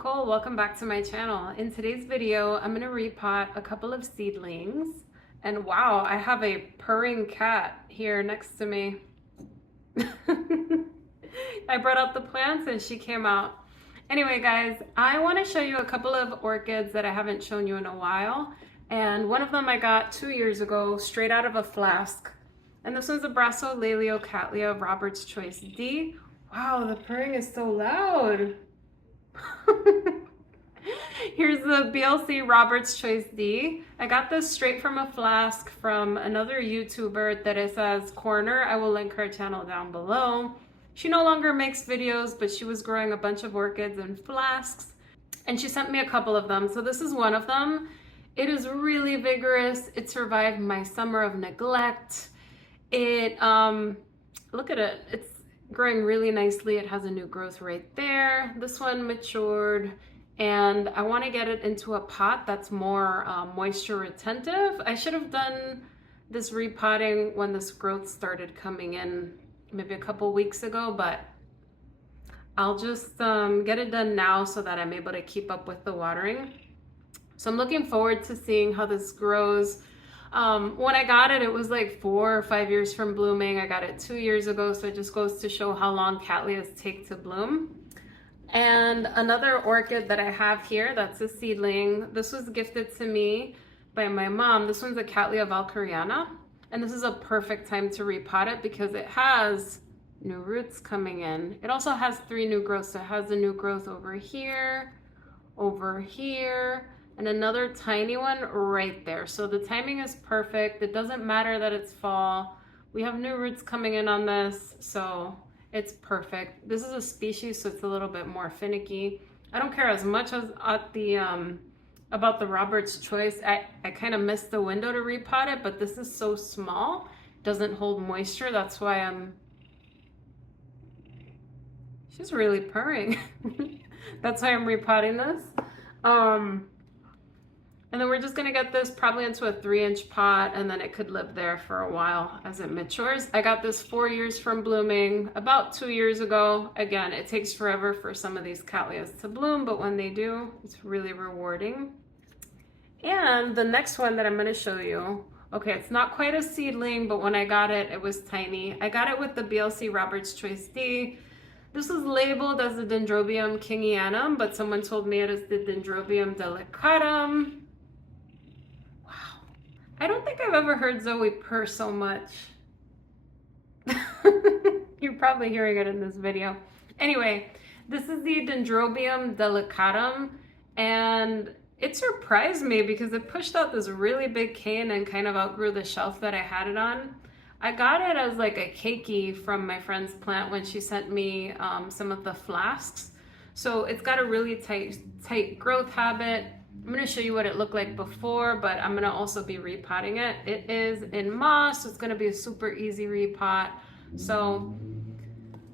Subtropical. Welcome back to my channel. In today's video, I'm going to repot a couple of seedlings. And wow, I have a purring cat here next to me. I brought out the plants and she came out. Anyway, guys, I want to show you a couple of orchids that I haven't shown you in a while. And one of them I got 2 years ago, straight out of a flask. And this one's a Brassolalia cattleya of Robert's Choice D. Wow, the purring is so loud. Here's the BLC Robert's Choice D. I got this straight from a flask from another YouTuber that it says Corner. I will link her channel down below. She no longer makes videos, but she was growing a bunch of orchids in flasks and she sent me a couple of them. So this is one of them. It is really vigorous. It survived my summer of neglect. Look at it. It's growing really nicely. It has a new growth right there. This one matured and I want to get it into a pot that's more moisture retentive. I should have done this repotting when this growth started coming in maybe a couple weeks ago, but I'll just get it done now so that I'm able to keep up with the watering. So I'm looking forward to seeing how this grows. When I got it, it was like 4 or 5 years from blooming. I got it 2 years ago, so it just goes to show how long cattleyas take to bloom. And another orchid that I have here, that's a seedling. This was gifted to me by my mom. This one's a Cattleya valkyriana. And this is a perfect time to repot it because it has new roots coming in. It also has 3 new growths. So it has a new growth over here, and another tiny one right there. So the timing is perfect. It doesn't matter that it's fall. We have new roots coming in on this, so it's perfect. This is a species, so it's a little bit more finicky. I don't care as much as at the about the Robert's Choice. I kind of missed the window to repot it, but this is so small, it doesn't hold moisture. That's why she's really purring. That's why I'm repotting this. And then we're just gonna get this probably into a 3-inch pot and then it could live there for a while as it matures. I got this 4 years from blooming about 2 years ago. Again, it takes forever for some of these cattleyas to bloom, but when they do, it's really rewarding. And the next one that I'm gonna show you, okay, it's not quite a seedling, but when I got it, it was tiny. I got it with the BLC Robert's Choice D. This was labeled as the Dendrobium kingianum, but someone told me it is the Dendrobium delicatum. I don't think I've ever heard Zoe purr so much. You're probably hearing it in this video. Anyway, this is the Dendrobium delicatum, and it surprised me because it pushed out this really big cane and kind of outgrew the shelf that I had it on. I got it as like a Keiki from my friend's plant when she sent me some of the flasks. So it's got a really tight growth habit. I'm going to show you what it looked like before, but I'm going to also be repotting it. It is in moss, so it's going to be a super easy repot. So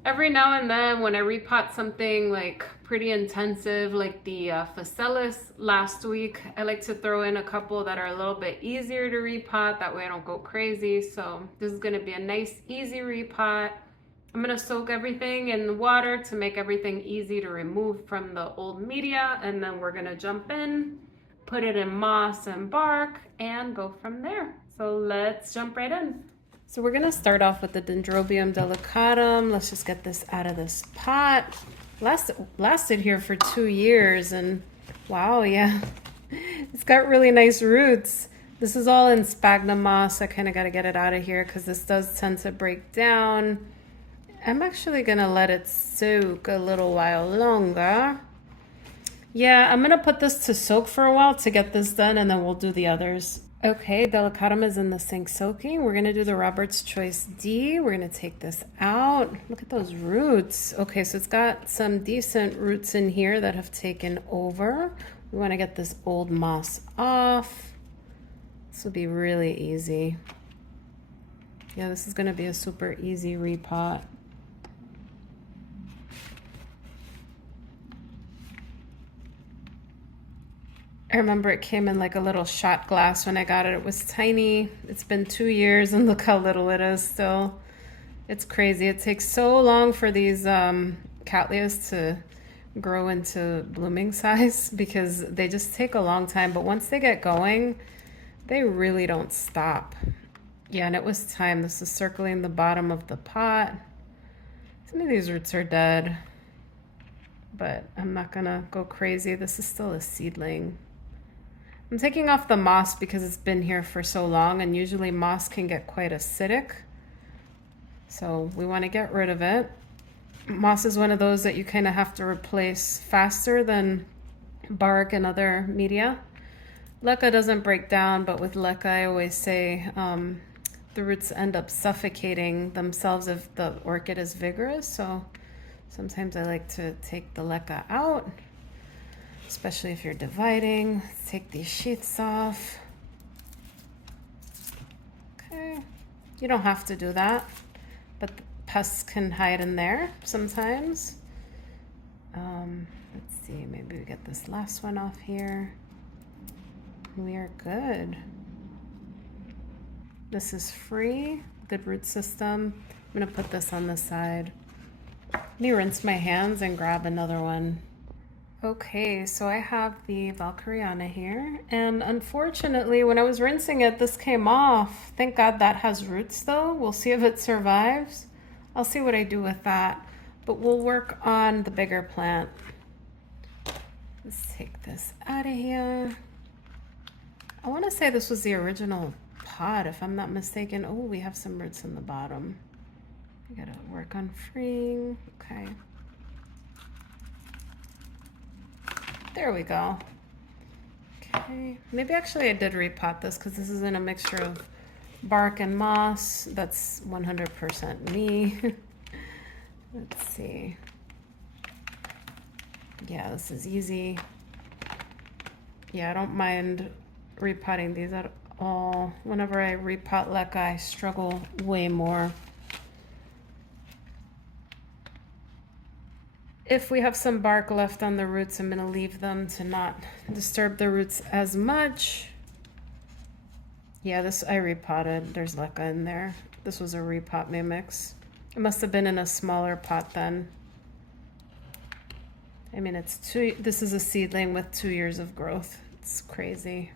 every now and then when I repot something like pretty intensive, like the Phacelis last week, I like to throw in a couple that are a little bit easier to repot. That way I don't go crazy. So this is going to be a nice, easy repot. I'm going to soak everything in the water to make everything easy to remove from the old media, and then we're going to jump in, put it in moss and bark, and go from there. So let's jump right in. So we're going to start off with the Dendrobium delicatum. Let's just get this out of this pot. Lasted here for 2 years, and wow, yeah, it's got really nice roots. This is all in sphagnum moss. I kind of got to get it out of here because this does tend to break down. I'm actually gonna let it soak a little while longer. Yeah, I'm gonna put this to soak for a while to get this done, and then we'll do the others. Okay, delicatum is in the sink soaking. We're gonna do the Robert's Choice D. We're gonna take this out. Look at those roots. Okay, so it's got some decent roots in here that have taken over. We wanna get this old moss off. This will be really easy. Yeah, this is gonna be a super easy repot. I remember it came in like a little shot glass when I got it. It was tiny. It's been 2 years and look how little it is still. It's crazy. It takes so long for these cattleyas to grow into blooming size because they just take a long time. But once they get going, they really don't stop. Yeah, and it was time. This is circling the bottom of the pot. Some of these roots are dead, but I'm not gonna go crazy. This is still a seedling. I'm taking off the moss because it's been here for so long, and usually moss can get quite acidic. So we want to get rid of it. Moss is one of those that you kind of have to replace faster than bark and other media. Leca doesn't break down, but with Leca I always say the roots end up suffocating themselves if the orchid is vigorous. So sometimes I like to take the Leca out, especially if you're dividing. Let's take these sheaths off. Okay, you don't have to do that, but the pests can hide in there sometimes. Let's see, maybe we get this last one off here. We are good. This is free, good root system. I'm gonna put this on the side. Let me rinse my hands and grab another one. Okay, so I have the Valkyriana here, and unfortunately when I was rinsing it, this came off. Thank God that has roots though. We'll see if it survives. I'll see what I do with that, but we'll work on the bigger plant. Let's take this out of here. I want to say this was the original pot, if I'm not mistaken. Oh, we have some roots in the bottom. We gotta work on freeing. Okay. There we go. Okay. Maybe actually I did repot this because this is in a mixture of bark and moss. That's 100% me. Let's see. Yeah, this is easy. Yeah, I don't mind repotting these at all. Whenever I repot Leca, I struggle way more. If we have some bark left on the roots, I'm gonna leave them to not disturb the roots as much. Yeah, this I repotted. There's Leca in there. This was a Repotme mix. It must have been in a smaller pot then. I mean, this is a seedling with 2 years of growth. It's crazy.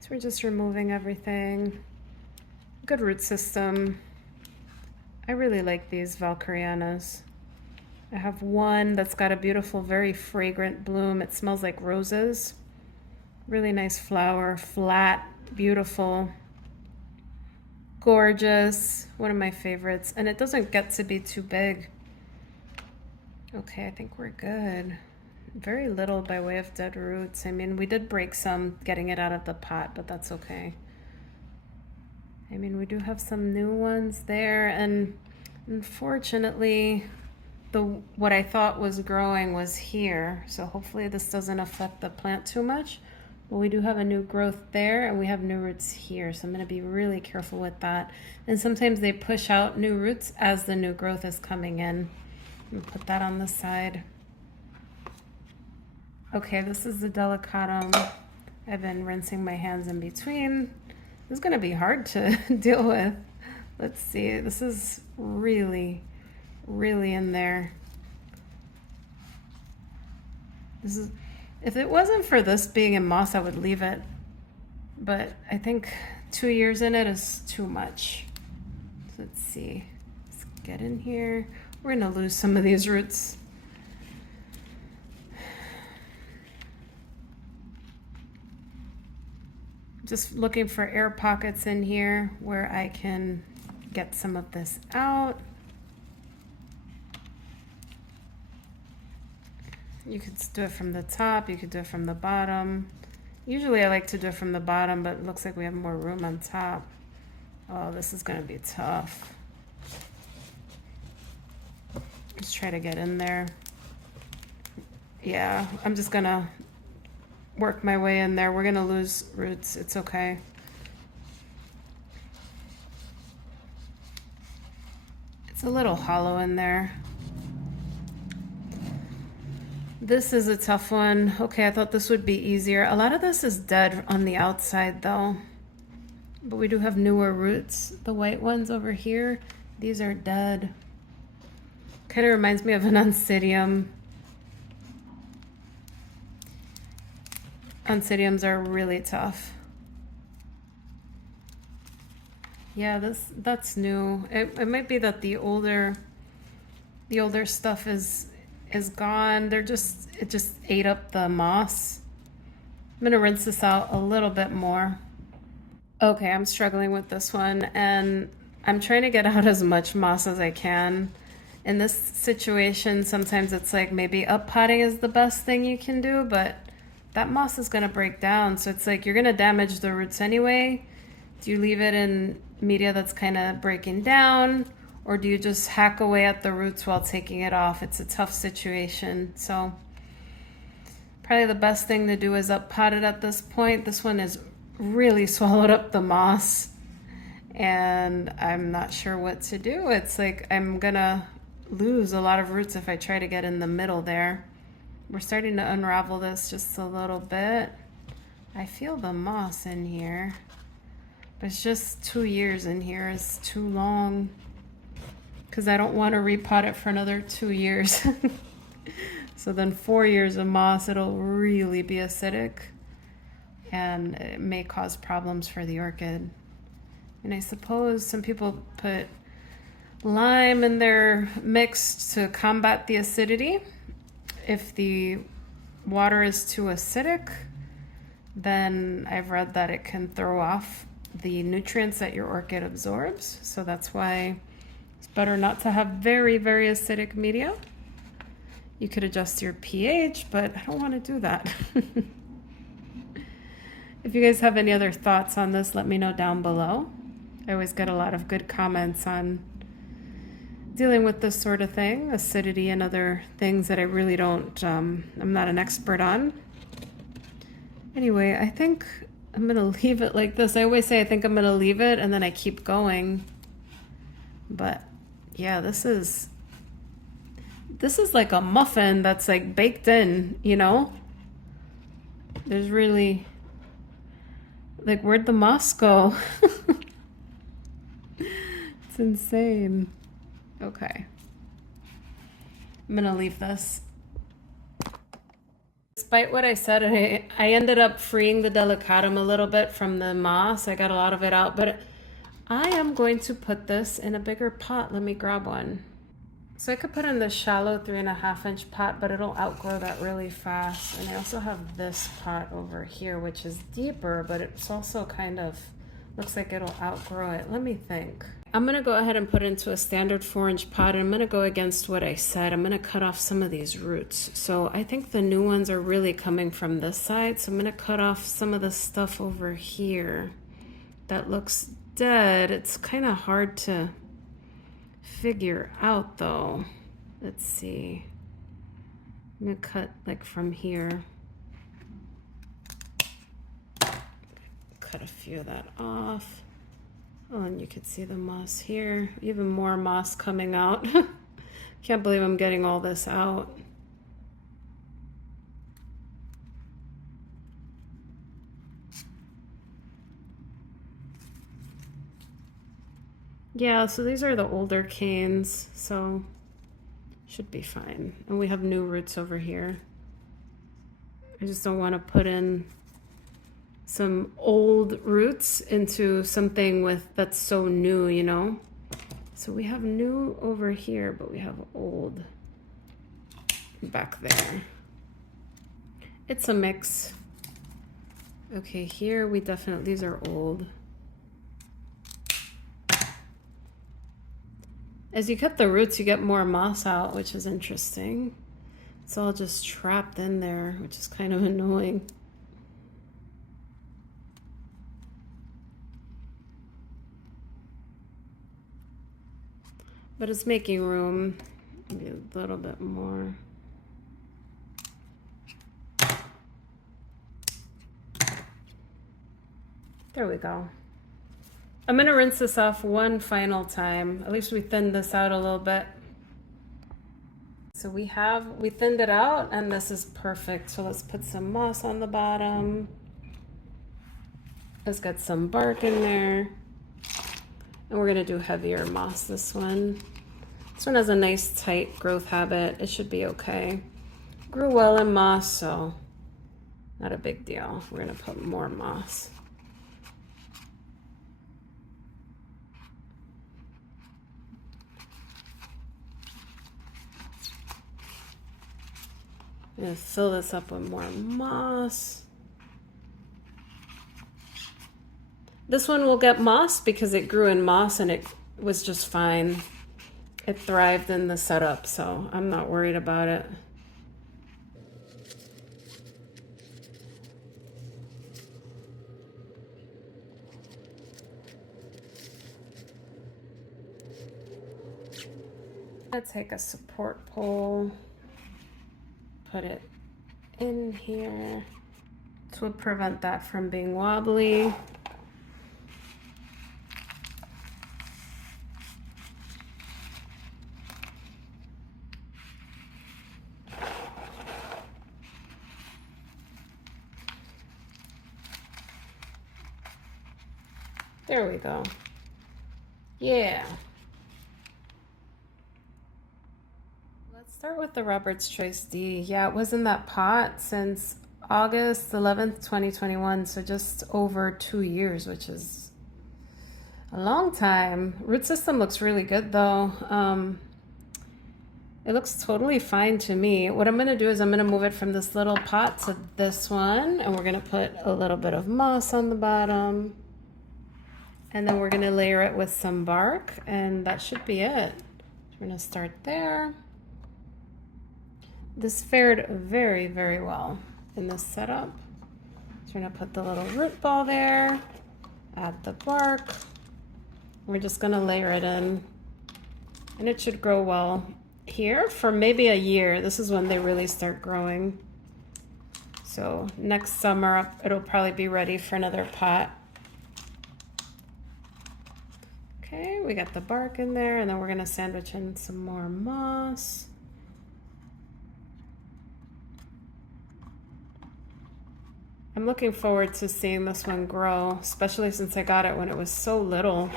So we're just removing everything. Good root system. I really like these Valkyrianas. I have one that's got a beautiful, very fragrant bloom. It smells like roses. Really nice flower, flat, beautiful, gorgeous. One of my favorites. And it doesn't get to be too big. Okay, I think we're good. Very little by way of dead roots. I mean, we did break some getting it out of the pot, but that's okay. I mean, we do have some new ones there, and unfortunately, what I thought was growing was here. So hopefully this doesn't affect the plant too much. But we do have a new growth there, and we have new roots here. So I'm gonna be really careful with that. And sometimes they push out new roots as the new growth is coming in. I'm gonna put that on the side. Okay, this is the delicatum. I've been rinsing my hands in between. This is gonna be hard to deal with. Let's see, this is really, really in there. This is, if it wasn't for this being in moss, I would leave it. But I think 2 years in it is too much. So let's see, let's get in here. We're gonna lose some of these roots. Just looking for air pockets in here where I can get some of this out. You could do it from the top, you could do it from the bottom. Usually I like to do it from the bottom, but it looks like we have more room on top. Oh, this is gonna be tough. Let's try to get in there. Yeah, I'm just gonna work my way in there. We're gonna lose roots, it's okay. It's a little hollow in there. This is a tough one. Okay, I thought this would be easier. A lot of this is dead on the outside though, but we do have newer roots. The white ones over here, These are dead. Kind of reminds me of an Oncidium. Oncidiums are really tough. Yeah, that's new. It might be that the older stuff is gone. It just ate up the moss. I'm gonna rinse this out a little bit more. Okay, I'm struggling with this one, and I'm trying to get out as much moss as I can. In this situation, sometimes it's like maybe up potting is the best thing you can do, but that moss is gonna break down. So it's like you're gonna damage the roots anyway. Do you leave it in media that's kind of breaking down, or do you just hack away at the roots while taking it off? It's a tough situation. So probably the best thing to do is up pot it at this point. This one is really swallowed up the moss, and I'm not sure what to do. It's like I'm gonna lose a lot of roots if I try to get in the middle there. We're starting to unravel this just a little bit. I feel the moss in here, but it's just 2 years in here is too long, because I don't want to repot it for another 2 years. So then 4 years of moss, it'll really be acidic, and it may cause problems for the orchid. And I suppose some people put lime in their mix to combat the acidity. If the water is too acidic, then I've read that it can throw off the nutrients that your orchid absorbs. So that's why it's better not to have very, very acidic media. You could adjust your pH, but I don't want to do that. If you guys have any other thoughts on this, let me know down below. I always get a lot of good comments on dealing with this sort of thing, acidity and other things that I really don't, I'm not an expert on. Anyway, I think I'm gonna leave it like this. I always say I think I'm gonna leave it, and then I keep going. But yeah, this is like a muffin that's like baked in, you know? There's really, like, where'd the moss go? It's insane. Okay. I'm gonna leave this. Despite what I said, I ended up freeing the delicatum a little bit from the moss. I got a lot of it out, but I am going to put this in a bigger pot. Let me grab one. So I could put in this shallow 3.5 inch pot, but it'll outgrow that really fast. And I also have this pot over here, which is deeper, but it's also kind of looks like it'll outgrow it. Let me think. I'm gonna go ahead and put it into a standard 4-inch pot, and I'm gonna go against what I said. I'm gonna cut off some of these roots. So I think the new ones are really coming from this side. So I'm gonna cut off some of the stuff over here that looks dead. It's kind of hard to figure out though. Let's see. I'm gonna cut like from here. Cut a few of that off. Oh, and you can see the moss here. Even more moss coming out. Can't believe I'm getting all this out. Yeah, so these are the older canes, so should be fine. And we have new roots over here. I just don't want to put in some old roots into something that's so new, you know? So we have new over here, but we have old back there. It's a mix. Okay, here we definitely, these are old. As you cut the roots, you get more moss out, which is interesting. It's all just trapped in there, which is kind of annoying. But it's making room. Maybe a little bit more. There we go. I'm gonna rinse this off one final time. At least we thinned this out a little bit. So we thinned it out, and this is perfect. So let's put some moss on the bottom. Let's get some bark in there. And we're gonna do heavier moss this one. This one has a nice tight growth habit. It should be okay. Grew well in moss, so not a big deal. We're gonna put more moss. I'm gonna fill this up with more moss. This one will get moss because it grew in moss and it was just fine. It thrived in the setup, so I'm not worried about it. Let's take a support pole, put it in here. This would prevent that from being wobbly. There we go. Yeah. Let's start with the Robert's Choice D. Yeah, it was in that pot since August 11th, 2021, so just over 2 years, which is a long time. Root system looks really good though. It looks totally fine to me. What I'm gonna do is I'm gonna move it from this little pot to this one, and we're gonna put a little bit of moss on the bottom. And then we're gonna layer it with some bark, and that should be it. So we're gonna start there. This fared very, very well in this setup. So we're gonna put the little root ball there, add the bark. We're just gonna layer it in, and it should grow well here for maybe a year. This is when they really start growing. So next summer, it'll probably be ready for another pot. Okay, we got the bark in there, and then we're gonna sandwich in some more moss. I'm looking forward to seeing this one grow, especially since I got it when it was so little.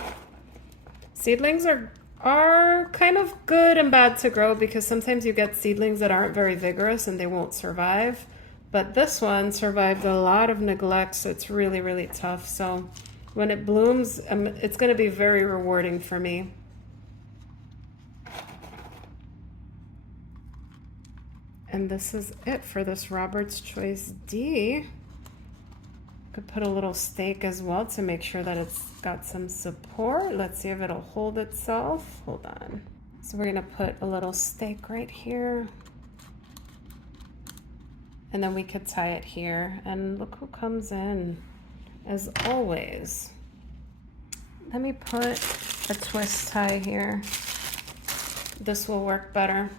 Seedlings are kind of good and bad to grow because sometimes you get seedlings that aren't very vigorous and they won't survive. But this one survived a lot of neglect, so it's really, really tough. So when it blooms, it's going to be very rewarding for me. And this is it for this Robert's Choice D. Could put a little stake as well to make sure that it's got some support. Let's see if it'll hold itself. Hold on. So we're going to put a little stake right here. And then we could tie it here. And look who comes in. As always, let me put a twist tie here. This will work better.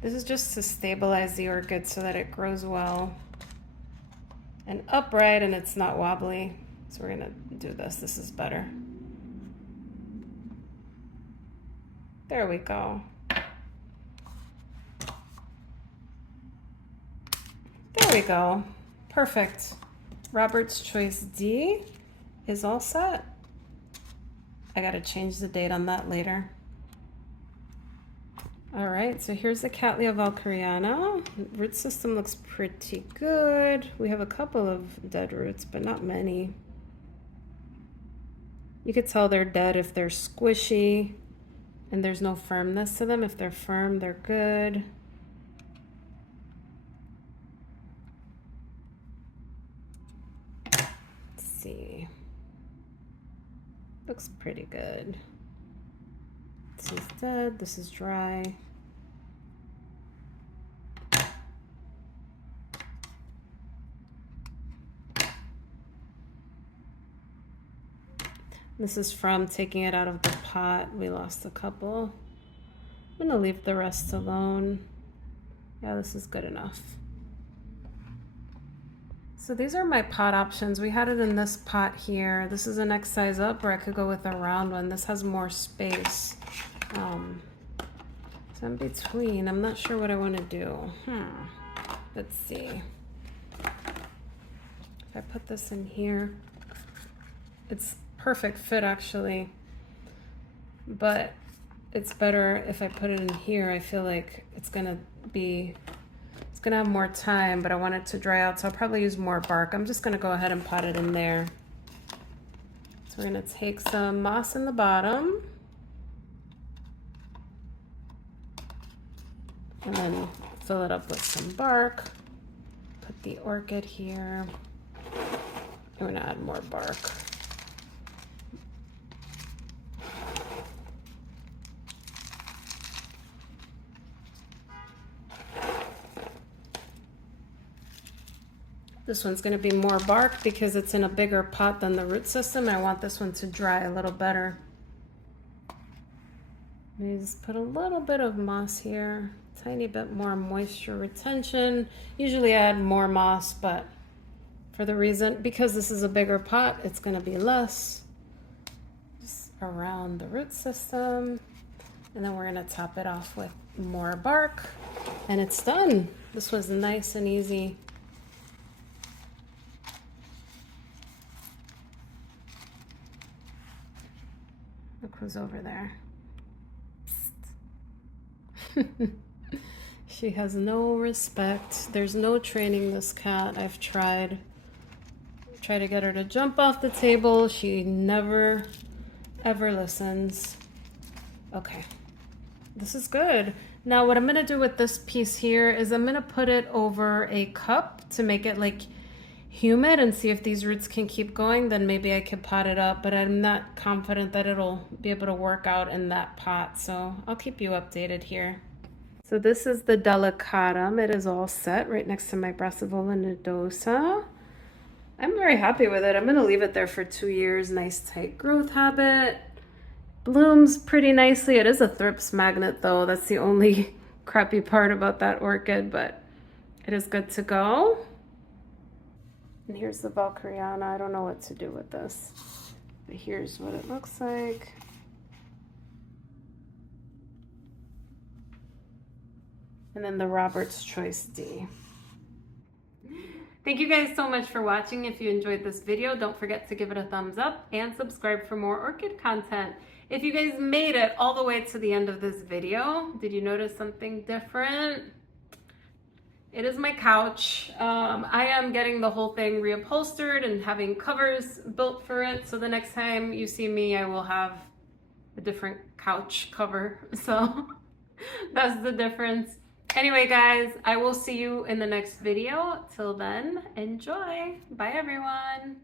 This is just to stabilize the orchid so that it grows well and upright and it's not wobbly. So we're gonna do this. This is better. There we go. There we go. Perfect. Robert's Choice D is all set. I gotta change the date on that later. All right, so here's the Cattleya valkyriana. Root system looks pretty good. We have a couple of dead roots, but not many. You could tell they're dead if they're squishy and there's no firmness to them. If they're firm, they're good. See, looks pretty good. This is dead, this is dry. This is from taking it out of the pot. We lost a couple. I'm gonna leave the rest alone. Yeah, this is good enough. So these are my pot options. We had it in this pot here. This is the next size up, or I could go with a round one. This has more space. So in between, I'm not sure what I want to do. Let's see. If I put this in here, it's perfect fit actually, but it's better if I put it in here. I feel like it's gonna have more time, but I want it to dry out, so I'll probably use more bark. I'm just gonna go ahead and pot it in there. So we're gonna take some moss in the bottom, and then fill it up with some bark. Put the orchid here. I'm gonna add more bark. This one's gonna be more bark because it's in a bigger pot than the root system. I want this one to dry a little better. Let me just put a little bit of moss here, tiny bit more moisture retention. Usually I add more moss, but because this is a bigger pot, it's gonna be less. Just around the root system. And then we're gonna top it off with more bark, and it's done. This was nice and easy. Look who's over there. She has no respect. There's no training this cat. I've tried to get her to jump off the table. She never, ever listens. Okay, this is good. Now what I'm gonna do with this piece here is I'm gonna put it over a cup to make it like humid and see if these roots can keep going. Then maybe I could pot it up, but I'm not confident that it'll be able to work out in that pot, so I'll keep you updated here. So this is the delicatum. It is all set right next to my Brassavola nodosa. I'm very happy with it. I'm gonna leave it there for 2 years. Nice tight growth habit. Blooms pretty nicely. It is a thrips magnet though. That's the only crappy part about that orchid, but it is good to go. And here's the Valkyriana. I don't know what to do with this, but here's what it looks like. And then the Robert's Choice D. Thank you guys so much for watching. If you enjoyed this video, don't forget to give it a thumbs up and subscribe for more orchid content. If you guys made it all the way to the end of this video, did you notice something different? It is my couch. I am getting the whole thing reupholstered and having covers built for it. So the next time you see me, I will have a different couch cover. So that's the difference. Anyway, guys, I will see you in the next video. Till then, enjoy. Bye, everyone.